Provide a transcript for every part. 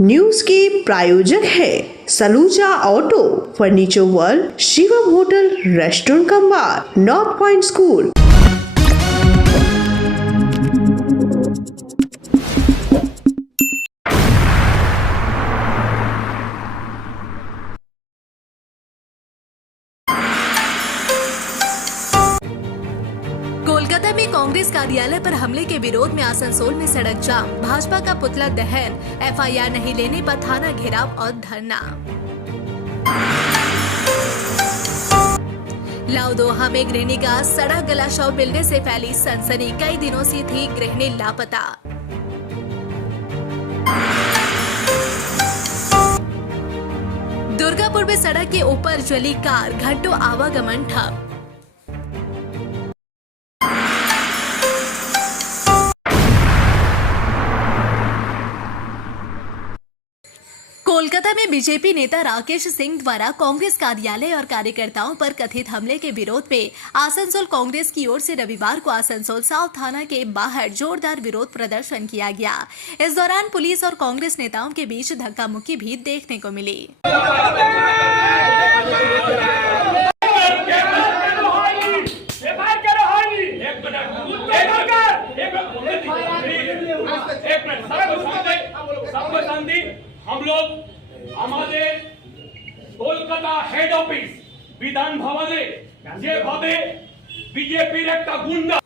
News के प्रायोजक है Saluja auto, furniture world, Shivam hotel, restaurant cum bar, north point school. Kolkata में कांग्रेस कार्यालय पर हमले के विरोध में आसनसोल में सड़क जाम, भाजपा का पुतला दहन, एफआईआर नहीं लेने पर थाना घेराव और धरना। लाउदोहा में गृहिणी का सड़ा गला शव मिलने से फैली सनसनी, कई दिनों से थी गृहिणी लापता। दुर्गापुर में सड़क के ऊपर जली कार, घंटों आवागमन ठप। कोलकाता में बीजेपी नेता राकेश सिंह द्वारा कांग्रेस कार्यालय और कार्यकर्ताओं पर कथित हमले के विरोध में आसनसोल कांग्रेस की ओर से रविवार को आसनसोल साउथ थाना के बाहर जोरदार विरोध प्रदर्शन किया गया। इस दौरान पुलिस और कांग्रेस नेताओं के बीच धक्का मुक्की भी देखने को मिली। हम लोग हमारे कोलकाता हेड ऑफिस विधान भवने जेभावे बीजेपी একটা गुंडा।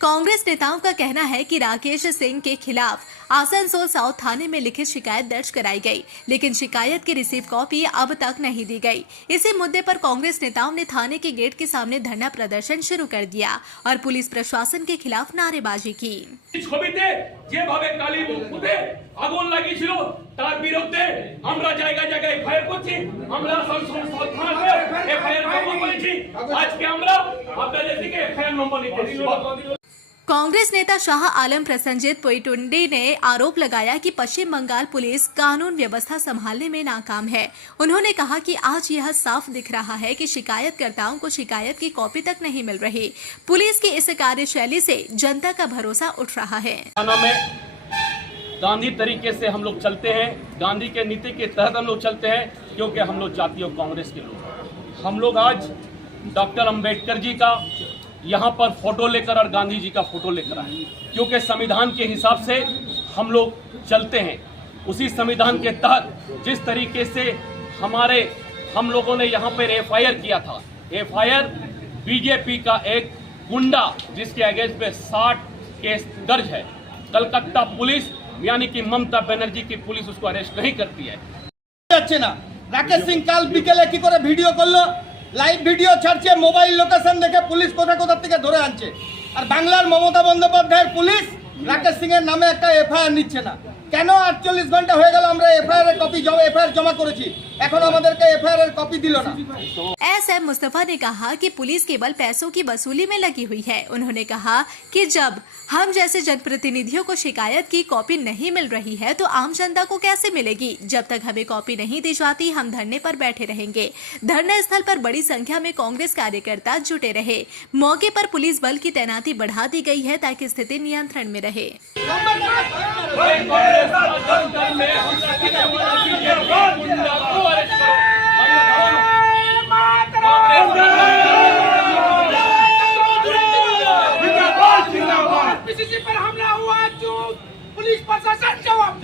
कांग्रेस नेताओं का कहना है कि राकेश सिंह के खिलाफ आसनसोल साउथ थाने में लिखित शिकायत दर्ज कराई गई, लेकिन शिकायत की रिसीव कॉपी अब तक नहीं दी गई। इसी मुद्दे पर कांग्रेस नेताओं ने थाने के गेट के सामने धरना प्रदर्शन शुरू कर दिया और पुलिस प्रशासन के खिलाफ नारेबाजी की। ছবিতে যেভাবে কালি মুখে আগুন লাগিয়েছিল তার বিরুদ্ধে আমরা জায়গায় জায়গায় এফআইআর করছি, আমরা আসানসোল সাউথ থানাতে এফআইআর জমা করেছি। আজকে আমরা আপনাদের থেকে এফআইআর নম্বর নিতে এসেছি। कांग्रेस नेता शाह आलम प्रसन्नजीत पोईटुंडी ने आरोप लगाया कि पश्चिम बंगाल पुलिस कानून व्यवस्था संभालने में नाकाम है। उन्होंने कहा कि आज यह साफ दिख रहा है कि शिकायतकर्ताओं को शिकायत की कॉपी तक नहीं मिल रही। पुलिस की इस कार्यशैली से जनता का भरोसा उठ रहा है। गांधी तरीके से हम लोग चलते हैं, गांधी के नीति के तहत हम लोग चलते हैं, क्योंकि हम लोग जातीय कांग्रेस के लोग। हम लोग आज डॉक्टर अम्बेडकर जी का यहाँ पर फोटो लेकर और गांधी जी का फोटो लेकर आए, क्योंकि संविधान के हिसाब से हम लोग चलते हैं। उसी संविधान के तहत जिस तरीके से हम लोगों ने यहाँ पर एफआईआर किया था, एफआईआर बीजेपी का एक गुंडा जिसके अगेंस्ट में 60 केस दर्ज है, कलकत्ता पुलिस यानी कि ममता बनर्जी की पुलिस उसको अरेस्ट नहीं करती है। যাচ্ছে না। রাকেশ সিং কাল বিকেলে কি করে ভিডিও করলো, লাইভ ভিডিও ছাড়ছে, মোবাইল লোকেশন দেখে পুলিশ কোথা কোথা থেকে ধরে আনছে। আর বাংলার মমতা বন্দ্যোপাধ্যায়ের পুলিশ রাকেশ সিং এর নামে একটা এফআইআর নিচ্ছে না কেন? 48 ঘন্টা হয়ে গেল, আমরা এফআইআর জমা করেছি, এখন আমাদেরকে এফআইআর এর কপি দিল না। एसएम मुस्तफा ने कहा कि पुलिस केवल पैसों की वसूली में लगी हुई है। उन्होंने कहा कि जब हम जैसे जनप्रतिनिधियों को शिकायत की कॉपी नहीं मिल रही है तो आम जनता को कैसे मिलेगी? जब तक हमें कॉपी नहीं दी जाती हम धरने पर बैठे रहेंगे। धरना स्थल पर बड़ी संख्या में कांग्रेस कार्यकर्ता जुटे रहे। मौके पर पुलिस बल की तैनाती बढ़ा दी गई है ताकि स्थिति नियंत्रण में रहे। पीसीसी पर हमला हुआ, जो पुलिस प्रशासन जवाब।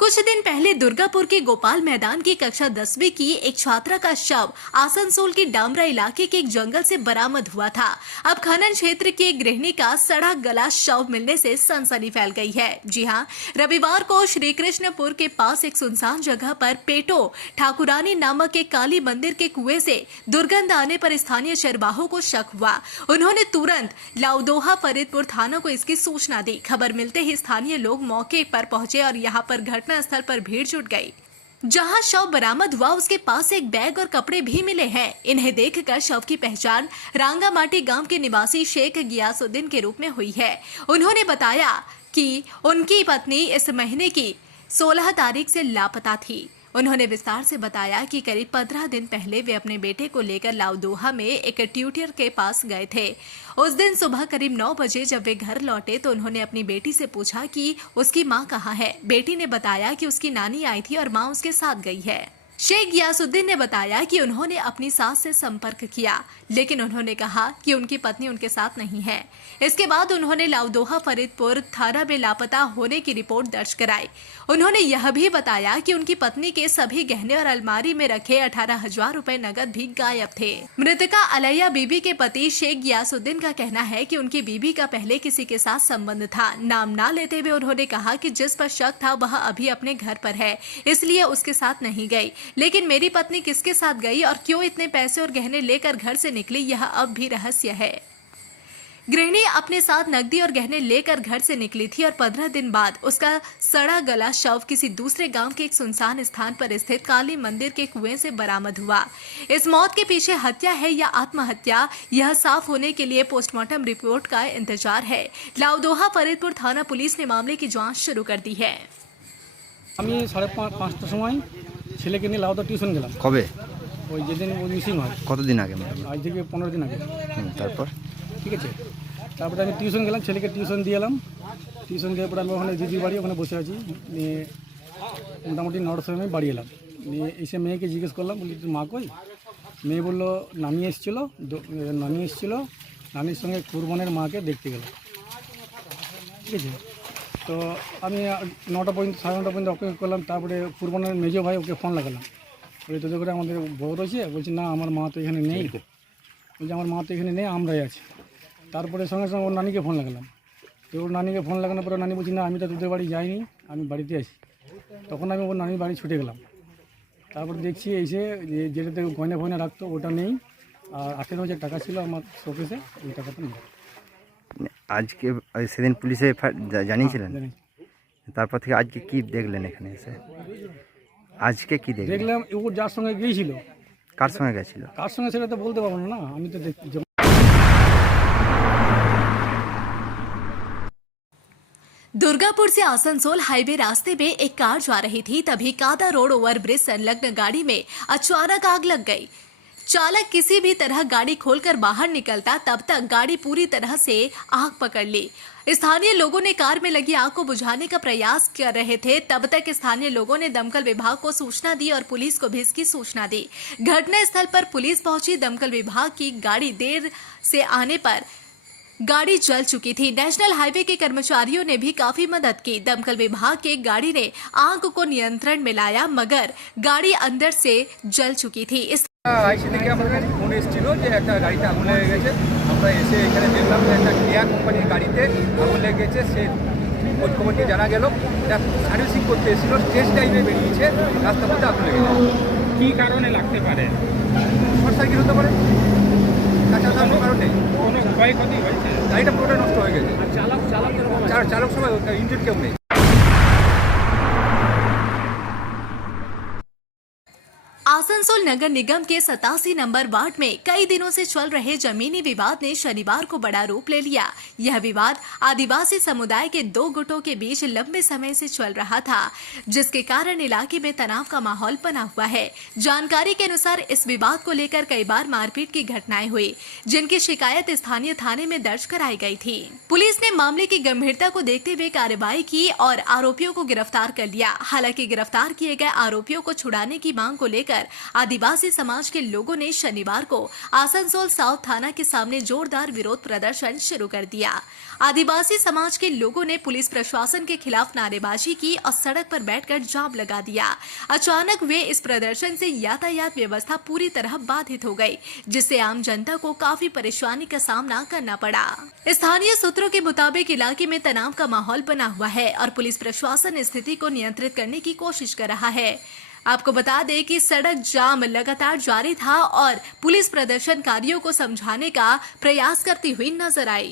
कुछ दिन पहले दुर्गापुर के गोपाल मैदान की कक्षा 10वीं की एक छात्रा का शव आसनसोल के डामरा इलाके के एक जंगल से बरामद हुआ था। अब खनन क्षेत्र की एक गृहिणी का सड़ा गला शव मिलने से सनसनी फैल गई है। जी हां, रविवार को श्री कृष्णपुर के पास एक सुनसान जगह पर पेटो ठाकुरानी नामक एक काली मंदिर के कुएं से दुर्गंध आने पर स्थानीय चरवाहों को शक हुआ। उन्होंने तुरंत लाउदोहा फरीदपुर थाना को इसकी सूचना दी। खबर मिलते ही स्थानीय लोग मौके पर पहुंचे और यहां पर घटना स्थल पर भीड़ जुट गई। जहां शव बरामद हुआ उसके पास एक बैग और कपड़े भी मिले हैं। इन्हें देखकर शव की पहचान रांगामाटी गांव के निवासी शेख गियासुद्दीन के रूप में हुई है। उन्होंने बताया कि उनकी पत्नी इस महीने की 16 तारीख से लापता थी। उन्होंने विस्तार से बताया कि करीब 15 दिन पहले वे अपने बेटे को लेकर लाउदोहा में एक ट्यूटर के पास गए थे। उस दिन सुबह करीब 9 बजे जब वे घर लौटे तो उन्होंने अपनी बेटी से पूछा कि उसकी मां कहाँ है। बेटी ने बताया कि उसकी नानी आई थी और मां उसके साथ गई है। शेख गियासुद्दीन ने बताया कि उन्होंने अपनी सास से संपर्क किया, लेकिन उन्होंने कहा कि उनकी पत्नी उनके साथ नहीं है। इसके बाद उन्होंने लाउदोहा फरीदपुर थाना में लापता होने की रिपोर्ट दर्ज कराई। उन्होंने यह भी बताया कि उनकी पत्नी के सभी गहने और अलमारी में रखे 18,000 रुपए नकद भी गायब थे। मृतका अलैया बीबी के पति शेख गियासुद्दीन का कहना है कि उनकी बीबी का पहले किसी के साथ संबंध था। नाम ना लेते हुए उन्होंने कहा कि जिस पर शक था वह अभी अपने घर पर है, इसलिए उसके साथ नहीं गई। लेकिन मेरी पत्नी किसके साथ गई और क्यों इतने पैसे और गहने लेकर घर से निकली, यह अब भी रहस्य है। गृहिणी अपने साथ नकदी और गहने लेकर घर से निकली थी और 15 दिन बाद उसका सड़ा गला शव किसी दूसरे गांव के एक सुनसान स्थान पर स्थित काली मंदिर के कुएं से बरामद हुआ। इस मौत के पीछे हत्या है या आत्महत्या, यह साफ होने के लिए पोस्टमार्टम रिपोर्ट का इंतजार है। लाउदोहा फरीदपुर थाना पुलिस ने मामले की जाँच शुरू कर दी है। আমি 5:30টার সময় ছেলেকে নিয়ে লাউদা টিউশন গেলাম। কবে? ওই যেদিন ওই মিসিং হয়, কতদিন আগে? মানে আজ থেকে 15 দিন আগে। তারপর ঠিক আছে, তারপরে আমি টিউশন গেলাম, ছেলেকে টিউশন দিয়ে এলাম। টিউশন দেওয়ার পরে আমি ওখানে দিদির বাড়ি, ওখানে বসে আছি। নিয়ে মোটামুটি 9টার সময় আমি বাড়ি এলাম। নিয়ে এসে মেয়েকে জিজ্ঞেস করলাম, বলি তোর মা কই? মেয়ে বললো নানি এসেছিলো, নানির সঙ্গে কুরবানের মাকে দেখতে গেল। ঠিক আছে, তো আমি 9টা পর্যন্ত 9:30 পর্যন্ত অপেক্ষা করলাম। তারপরে কুরবানের মেজো ভাই ওকে ফোন লাগালাম, বলি তোদের করে আমাদের বউ রয়েছে। বলছি না, আমার মা তো এখানে নেই। বলছি আমার মা তো এখানে নেই, আমরাই আছি। তারপরে সঙ্গে সঙ্গে ওর নানিকে ফোন লাগালাম। তো ওর নানিকে ফোন লাগানোর পরে নানি বলছি না, আমি তো তোদের বাড়ি যাইনি, আমি বাড়িতে আছি। তখন আমি ওর নানির বাড়ি ছুটে গেলাম। তারপর দেখছি এসে যেটাতে গয়না ফয়না রাখতো ওটা নেই, আর 18,000 টাকা ছিল আমার শোকেসে, ওই টাকাটা নেই। আজকে সেদিন পুলিশে জানিয়েছিলেন? জানি। তারপর থেকে আজকে কি দেখলেন এখানে এসে? আজকে কি দেখলেন? দেখলাম ও যার সঙ্গে গিয়েছিল। কার সঙ্গে গেছিল? কার সঙ্গে সেটা তো বলতে পারবো না, আমি তো দেখছি। दुर्गापुर से आसनसोल हाईवे रास्ते में एक कार जा रही थी, तभी कादा रोड ओवरब्रिज संलग्न गाड़ी में अचानक आग लग गई। चालक किसी भी तरह गाड़ी खोलकर बाहर निकलता तब तक गाड़ी पूरी तरह से आग पकड़ ली। स्थानीय लोगों ने कार में लगी आग को बुझाने का प्रयास कर रहे थे, तब तक स्थानीय लोगों ने दमकल विभाग को सूचना दी और पुलिस को भी इसकी सूचना दी। घटना स्थल पर पुलिस पहुंची। दमकल विभाग की गाड़ी देर से आने पर गाड़ी जल चुकी थी। नेशनल हाईवे के कर्मचारियों ने भी काफी मदद की। दमकल विभाग के गाड़ी ने आग को नियंत्रण में लाया, मगर गाड़ी अंदर से जल चुकी थी। আইসি থেকে আমাদের ফোন এসেছিল যে একটা গাড়িতে আগুন লেগে গেছে। আমরা এসে এখানে দেখলাম যে একটা কেয়া কোম্পানির গাড়িতে আগুন লেগে গেছে। সে খোঁজ খবর নিয়ে জানা গেল এটা সার্ভিসিং করতে এসেছিল, স্টেজ টাইমে বেরিয়েছে, রাস্তার মধ্যে আগুন লেগে গেছে। কি কারণে লাগতে পারে? শর্ট সার্কিট হতে পারে, তাছাড়া কোনো কারণ নেই। কোনো ক্ষয়ক্ষতি হয়েছে? গাড়িটা পুরোটাই নষ্ট হয়ে গেছে। আর চালক সময় ইঞ্জিন কেউ নেই। आसनसोल नगर निगम के 87 नंबर वार्ड में कई दिनों से चल रहे जमीनी विवाद ने शनिवार को बड़ा रूप ले लिया। यह विवाद आदिवासी समुदाय के दो गुटों के बीच लंबे समय से चल रहा था, जिसके कारण इलाके में तनाव का माहौल बना हुआ है। जानकारी के अनुसार इस विवाद को लेकर कई बार मारपीट की घटनाएं हुई, जिनकी शिकायत स्थानीय थाने में दर्ज कराई गई थी। पुलिस ने मामले की गंभीरता को देखते हुए कार्रवाई की और आरोपियों को गिरफ्तार कर लिया। हालांकि गिरफ्तार किए गए आरोपियों को छुड़ाने की मांग को लेकर आदिवासी समाज के लोगों ने शनिवार को आसनसोल साउथ थाना के सामने जोरदार विरोध प्रदर्शन शुरू कर दिया। आदिवासी समाज के लोगों ने पुलिस प्रशासन के खिलाफ नारेबाजी की और सड़क पर बैठकर जाम लगा दिया। अचानक हुए इस प्रदर्शन से यातायात व्यवस्था पूरी तरह बाधित हो गई, जिससे आम जनता को काफी परेशानी का सामना करना पड़ा। स्थानीय सूत्रों के मुताबिक इलाके में तनाव का माहौल बना हुआ है और पुलिस प्रशासन स्थिति को नियंत्रित करने की कोशिश कर रहा है। आपको बता दें कि सड़क जाम लगातार जारी था और पुलिस प्रदर्शनकारियों को समझाने का प्रयास करती हुई नजर आई।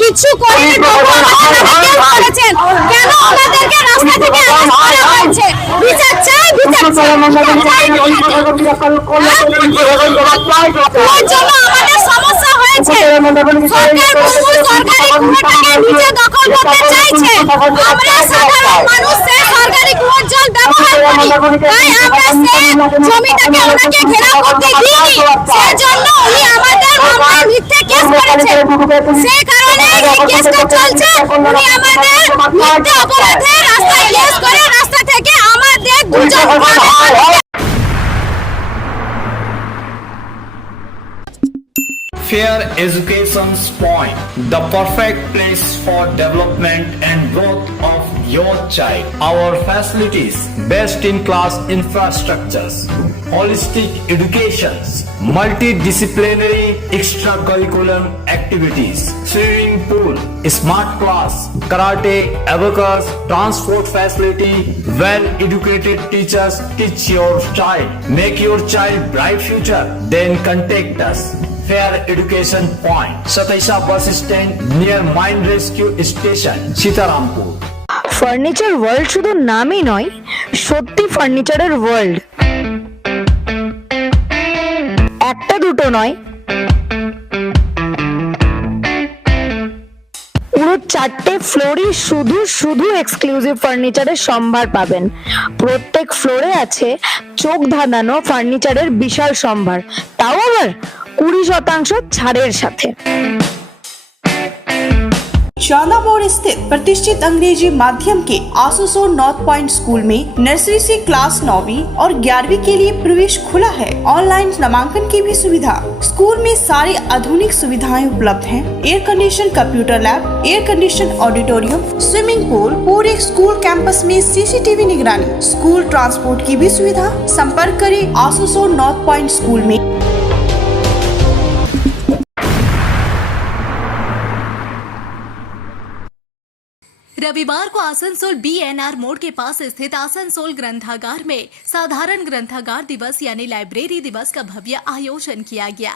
কিছু করেনি, কেন আমাদেরকে রাস্তা থেকে অ্যারেস্ট করা হয়েছে? বিচার চাই, বিচার চাই। ওর জন্য আমাদের সমস্যা হয়েছে। সরকার সরকারি কুয়োটাকে নিজে দখল করতে চাইছে। আমরা সাধারণ মানুষ সেই সরকারি কুয়োর জল ব্যবহার করি, তাই আমরা সেই জমিটাকে ওনাকে ঘেরাও করতে দিইনি। সেজন্য উনি আমাদের মামলায় মিথ্যে কেস করেছে। সেই কারণে এই কেসটা চলছে। উনি আমাদের মিথ্যে অপরাধে রাস্তায় কেস করে রাস্তা থেকে আমাদের দুজন Fair Education's Point, the perfect place for development and growth of your child. Our facilities, best in class infrastructures, holistic educations, multidisciplinary extracurricular activities, swimming pool, smart class, karate, abacus, transport facility, well educated teachers teach your child. Make your child bright future, then contact us. Fair Education Point, Sataisa bus stand near Mine Rescue Station, Sitarampur. Furniture world শুধু নামই নয়, সত্যি ফার্নিচারের world. একটা দুটো নয়, পুরো 4টে ফ্লোরই শুধু শুধু এক্সক্লুসিভ ফার্নিচারের সম্ভার পাবেন। প্রত্যেক ফ্লোরে আছে চোখ ধাঁধানো ফার্নিচারের বিশাল সম্ভার, তাও আবার 20% ছাড়ের সাথে। शाला मोड़ स्थित प्रतिष्ठित अंग्रेजी माध्यम के आसुसोर नॉर्थ पॉइंट स्कूल में नर्सरी से क्लास 9वीं और 11वीं के लिए प्रवेश खुला है। ऑनलाइन नामांकन की भी सुविधा। स्कूल में सारी आधुनिक सुविधाएं उपलब्ध हैं। Air condition computer lab, air condition auditorium, swimming pool, पूरे स्कूल कैंपस में सीसीटीवी निगरानी, स्कूल ट्रांसपोर्ट की भी सुविधा। संपर्क करें आसुसोर नॉर्थ पॉइंट स्कूल में। रविवार को आसनसोल बीएनआर मोड़ के पास स्थित आसनसोल ग्रंथागार में साधारण ग्रंथागार दिवस यानी लाइब्रेरी दिवस का भव्य आयोजन किया गया।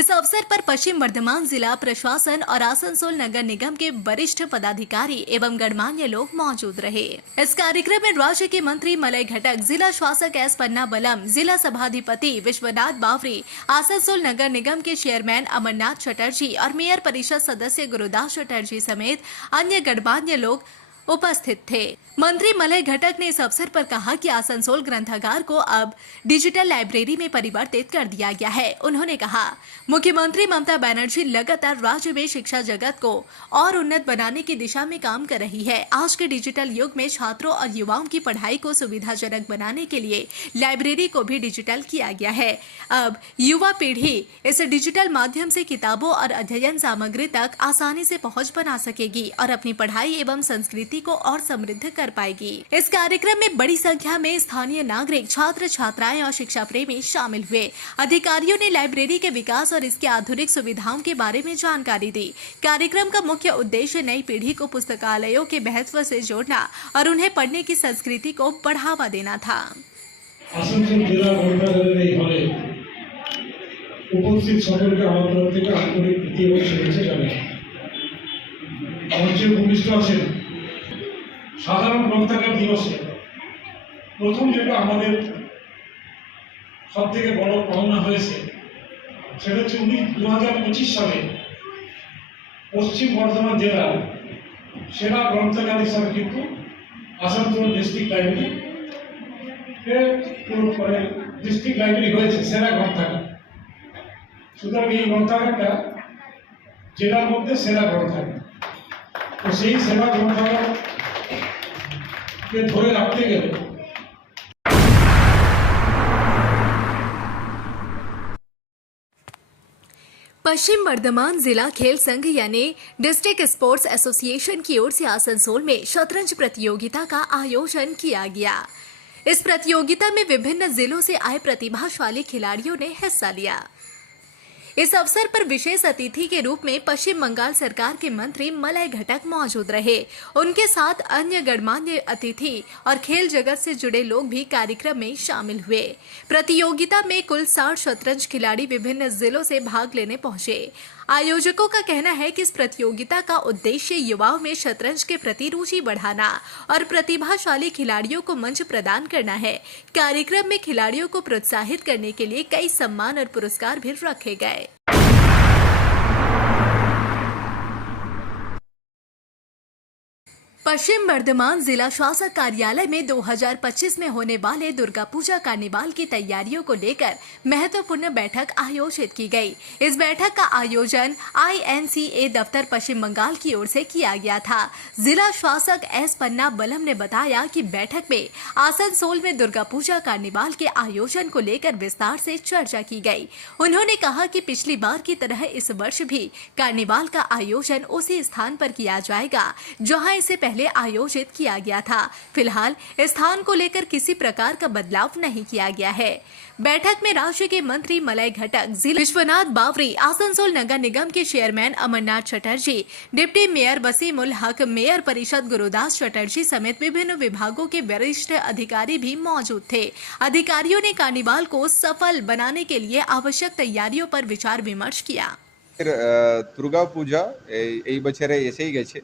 इस अवसर पर पश्चिम वर्धमान जिला प्रशासन और आसनसोल नगर निगम के वरिष्ठ पदाधिकारी एवं गणमान्य लोग मौजूद रहे। इस कार्यक्रम में राज्य के मंत्री मलय घटक, जिला शासक एस पन्ना बलम, जिला सभाधिपति विश्वनाथ बावरी, आसनसोल नगर निगम के चेयरमैन अमरनाथ चटर्जी और मेयर परिषद सदस्य गुरुदास चटर्जी समेत अन्य गणमान्य लोग उपस्थित थे। मंत्री मलय घटक ने इस अवसर पर कहा कि आसनसोल ग्रंथागार को अब डिजिटल लाइब्रेरी में परिवर्तित कर दिया गया है। उन्होंने कहा, मुख्यमंत्री ममता बनर्जी लगातार राज्य में शिक्षा जगत को और उन्नत बनाने की दिशा में काम कर रही है। आज के डिजिटल युग में छात्रों और युवाओं की पढ़ाई को सुविधाजनक बनाने के लिए लाइब्रेरी को भी डिजिटल किया गया है। अब युवा पीढ़ी इस डिजिटल माध्यम से किताबों और अध्ययन सामग्री तक आसानी से पहुंच बना सकेगी और अपनी पढ़ाई एवं संस्कृति को और समृद्ध कर पाएगी। इस कार्यक्रम में बड़ी संख्या में स्थानीय नागरिक, छात्र छात्राएं और शिक्षा प्रेमी शामिल हुए। अधिकारियों ने लाइब्रेरी के विकास और इसकी आधुनिक सुविधाओं के बारे में जानकारी दी। कार्यक्रम का मुख्य उद्देश्य नई पीढ़ी को पुस्तकालयों के महत्व से जोड़ना और उन्हें पढ़ने की संस्कृति को बढ़ावा देना था। आसनसोल जिला ग्रंथागारेर এই হলে উপস্থিত সকলকে আমার তরফ থেকে আন্তরিক প্রীতি এবং শুভেচ্ছা জানাই। মঞ্চে উপবিষ্ট আছেন সাধারণ গ্রন্থাগার দিবসে প্রথম যেটা আমাদের সবথেকে বড় পাওনা হয়েছে সেটা হচ্ছে 2025 সালে পশ্চিম বর্ধমান জেলার সেরা গ্রন্থাগার হিসাবে কিন্তু Asansol district library district library হয়েছে সেরা গ্রন্থাগার। সুতরাং এই গ্রন্থাগারটা জেলার মধ্যে সেরা গ্রন্থাগার। তো সেই সেরা গ্রন্থাগারকে ধরে রাখতে গেলে पश्चिम वर्धमान जिला खेल संघ यानी डिस्ट्रिक्ट स्पोर्ट्स एसोसिएशन की ओर से आसनसोल में शतरंज प्रतियोगिता का आयोजन किया गया। इस प्रतियोगिता में विभिन्न जिलों से आए प्रतिभाशाली खिलाड़ियों ने हिस्सा लिया। इस अवसर पर विशेष अतिथि के रूप में पश्चिम बंगाल सरकार के मंत्री मलय घटक मौजूद रहे। उनके साथ अन्य गणमान्य अतिथि और खेल जगत से जुड़े लोग भी कार्यक्रम में शामिल हुए। प्रतियोगिता में कुल 60 शतरंज खिलाड़ी विभिन्न जिलों से भाग लेने पहुंचे। आयोजकों का कहना है कि इस प्रतियोगिता का उद्देश्य युवाओं में शतरंज के प्रति रुचि बढ़ाना और प्रतिभाशाली खिलाड़ियों को मंच प्रदान करना है। कार्यक्रम में खिलाड़ियों को प्रोत्साहित करने के लिए कई सम्मान और पुरस्कार भी रखे गए। पश्चिम बर्धमान जिला शासक कार्यालय में 2025 में होने वाले दुर्गा पूजा कार्निवाल की तैयारियों को लेकर महत्वपूर्ण बैठक आयोजित की गई। इस बैठक का आयोजन INCA दफ्तर पश्चिम बंगाल की ओर से किया गया था। जिला शासक S पन्ना बलम ने बताया कि बैठक में आसनसोल में दुर्गा पूजा कार्निवाल के आयोजन को लेकर विस्तार से चर्चा की गई। उन्होंने कहा कि पिछली बार की तरह इस वर्ष भी कार्निवाल का आयोजन उसी स्थान पर किया जाएगा जहां इसे पहले आयोजित किया गया था। फिलहाल स्थान को लेकर किसी प्रकार का बदलाव नहीं किया गया है। बैठक में राज्य के मंत्री मलय घटक, जिला विश्वनाथ बावरी, आसनसोल नगर निगम के chairman Amarnath Chatterjee, deputy mayor Wasim ul Haq, mayor परिषद गुरुदास चटर्जी समेत विभिन्न विभागों के वरिष्ठ अधिकारी भी मौजूद थे। अधिकारियों ने कार्निवाल को सफल बनाने के लिए आवश्यक तैयारियों पर विचार विमर्श किया। दुर्गा पूजा এই বছরে এসেই গেছে।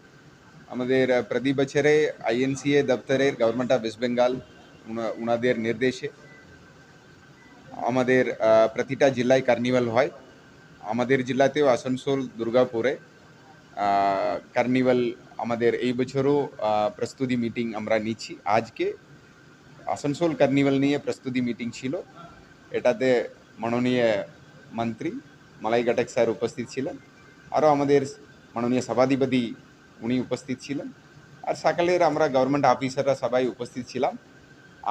আমাদের প্রতি বছরে INCA দপ্তরের গভর্নমেন্ট অফ ওয়েস্ট বেঙ্গল ওনাদের নির্দেশে আমাদের প্রতিটা জেলায় কার্নিভাল হয়। আমাদের জেলাতেও আসানসোল দুর্গাপুরে কার্নিভাল আমাদের এই বছরও প্রস্তুতি মিটিং আমরা নিচ্ছি। আজকে আসানসোল কার্নিভাল নিয়ে প্রস্তুতি মিটিং ছিল। এটাতে মাননীয় মন্ত্রী মালাই ঘটক স্যার উপস্থিত ছিলেন, আরও আমাদের মাননীয় সভাধিপতি উনি উপস্থিত ছিলেন, আর সকালের আমরা গভর্নমেন্ট অফিসাররা সবাই উপস্থিত ছিলাম।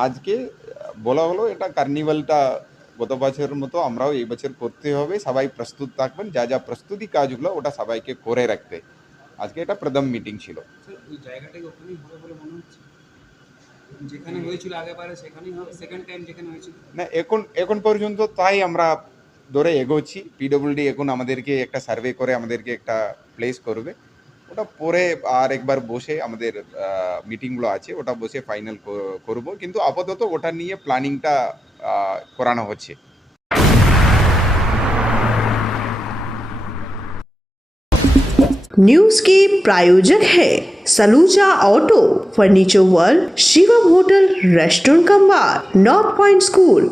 আজকে বলা হলো এটা কার্নিভালটা গত বছরের মতো আমরাও এই বছর করতে হবে, সবাই প্রস্তুত থাকবেন, যা যা প্রস্তুতি কাজগুলো ওটা সবাইকে করে রাখতে। আজকে এটা প্রথম মিটিং ছিল। এই জায়গাটাকে ওখানেই হবে বলে মনে হচ্ছে, যেখানে হয়েছিল আগেবারে সেখানেই হবে, সেকেন্ড টাইম যেখানে হয়েছিল না। এখন পর্যন্ত তাই আমরা ধরে এগোচ্ছি। PWD এখন আমাদেরকে একটা সার্ভে করে আমাদেরকে একটা প্লেস করবে, ওটা পরে আর একবার বসে আমাদের মিটিংগুলো আছে ওটা বসে ফাইনাল করব, কিন্তু আপাতত ওটা নিয়ে প্ল্যানিংটা করানো হচ্ছে। न्यूज के प्रायोजक है Saluja auto, furniture world, Shivam hotel, restaurant cum bar, north point school.